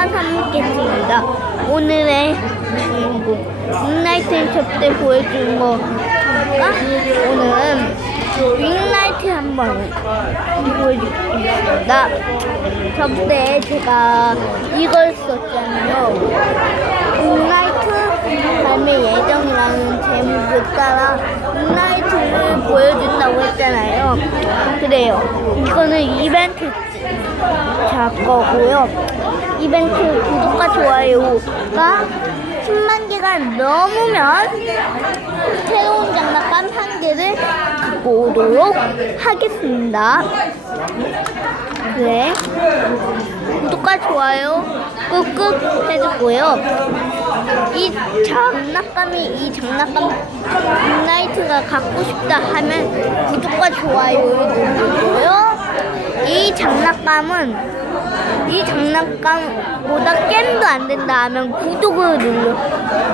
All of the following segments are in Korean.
삼겠습니다. 오늘의 주인공 윙라이트 접대 보여준 거가 오늘은 윙라이트 한번 보여드리겠습니다. 접대에 제가 이걸 썼잖아요. 윙라이트 발매 예정이라는 제목을 따라 윙라이트 를 보여준다고 했잖아요. 그래요. 이거는 이벤트 자 거고요. 이벤트 구독과 좋아요가 10만 개가 넘으면 새로운 장난감 한 개를 갖고 오도록 하겠습니다. 네. 구독과 좋아요 꾹꾹 해주고요. 이 장난감이 이 장난감 빅나이트 가 갖고 싶다 하면 구독과 좋아요를 누르고요. 이 장난감은 이 장난감보다 게임도 안 된다 하면 구독을 눌러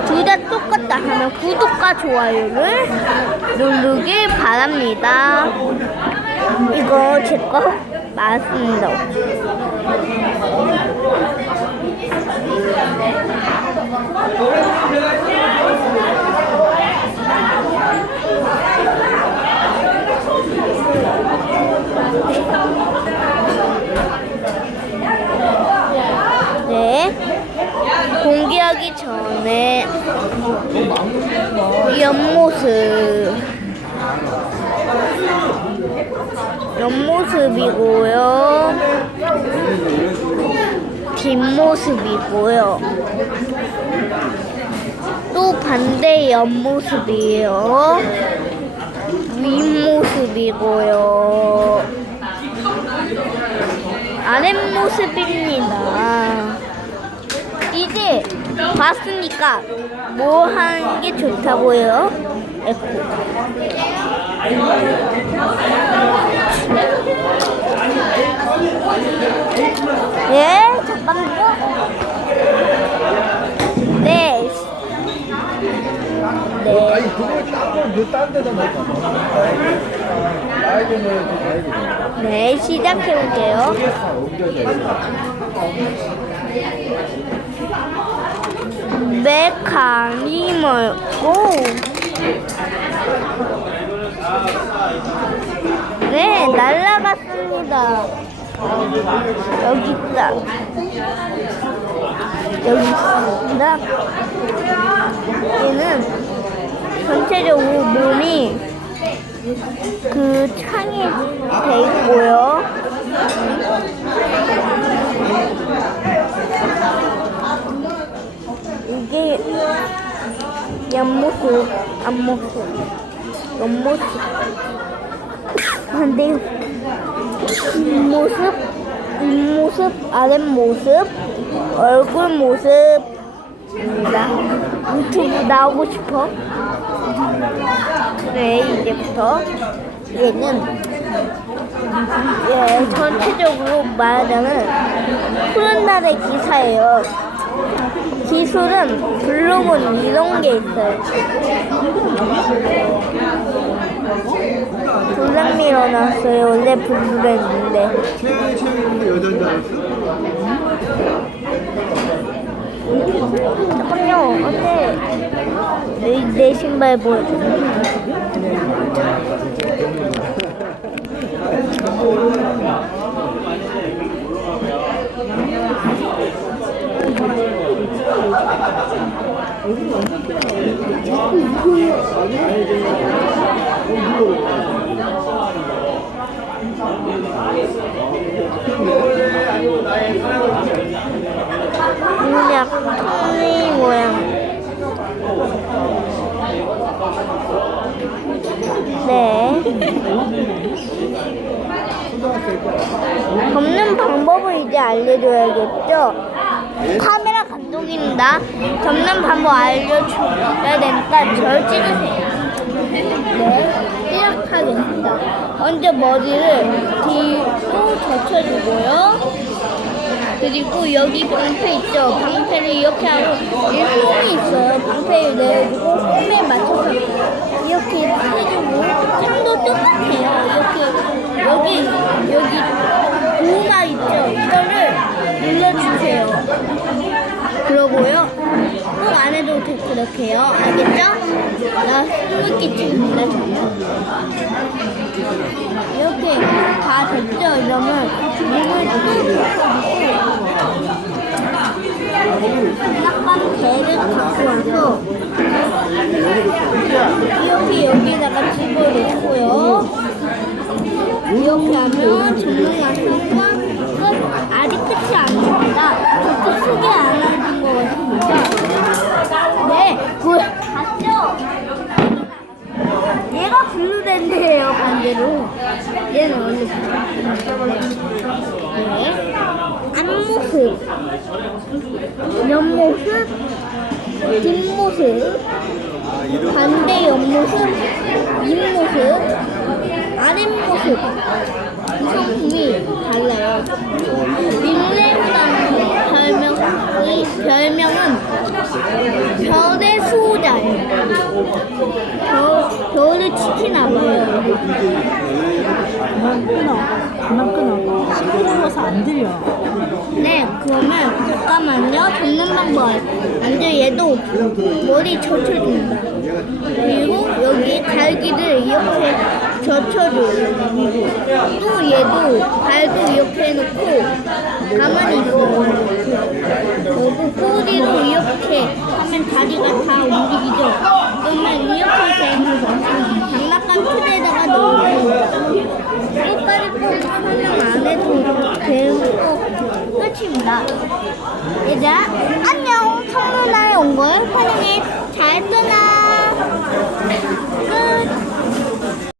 둘 다 똑같다 하면 구독과 좋아요를 누르길 바랍니다. 이거 제 거 맞습니다. 네. 공개하기 전에 옆모습. 옆모습이고요. 뒷모습이고요. 또 반대 옆모습이에요. 윗모습이고요. 아랫모습입니다 이제 봤으니까 뭐 하는 게 좋다고요? 에코. 예, 잠깐만요. 네. 네. 아니 그걸 딴 너딴 데다 넣어 네, 시작해 볼게요. 다 옮겨져 있어 메카니멀고 네 날라갔습니다. 여기 있다. 여기 있습니다. 얘는 전체적으로 몸이 그 창이 돼 있고요 이게 옆모습, 앞모습, 옆모습, 반대 뒷모습, 윗모습, 아랫모습, 얼굴 모습입니다. 유튜브 나오고 싶어? 그래, 이제부터 얘는 예, 전체적으로 말하자면 푸른 날의 기사예요. 기술은 블록은 이런 게 있어요. 미러 나왔어요. 원래. 최영이 최영이 여자인 줄 알았어? 잠깐요. 어때? 내, 내 신발 보여줘. 그냥 톱니 모양. 네. 접는 방법을 이제 알려줘야겠죠? 카 감독입니다. 접는 방법 알려줘야 되니까 절 찍으세요. 네, 시작하겠습니다. 먼저 머리를 뒤로 젖혀주고요. 그리고 여기 방패 있죠? 방패를 이렇게 하고 이 홈이 있어요. 방패를 내어주고 홈에 맞춰서 이렇게 해주고 창도 똑같아요. 이렇게 여기 여기 고마 있죠? 이거를 눌러주세요. 그러고요. 꼭 안 그렇게요. 알겠죠? 나좀 눌러줘요. 이렇게 다 됐죠? 이러면 몸을 또 장난감 배를 갖고 와서 이렇게 여기다가 집어넣고요. 이렇게 하면 전문 양상과 끝 아직 끝이 아닙니다. 저도 소개 안 해준 것 같습니다. 네, 그 봤죠? 얘가 블루랜드예요 반대로. 얘는 원래 네. 앞모습, 옆모습, 뒷모습, 반대 옆모습, 윗모습, 아랫모습? 이 상품이 달라요. 릴레이라는 별명, 이 별명은 별의 수호자예요. 별, 별을 지키나 봐요. 그만 끊어. 그만 끊어. 시끄러워서 안 들려. 네, 그러면 잠깐만요. 잡는 방법. 먼저 얘도 머리 젖혀줍니다. 그리고 여기 갈기를 이렇게 젖혀줘요. 또 얘도 발도 이렇게 해놓고 가만히 있어요. 그리고 꼬리로 이렇게 하면 다리가 다 움직이죠. 그러면 이렇게 장난감 틀에다가 넣고 끝까지 꼭 설명 안 해도 배우고 끝입니다. 이제 안녕 청문회에 온 걸 환영해 잘 떠나 끝.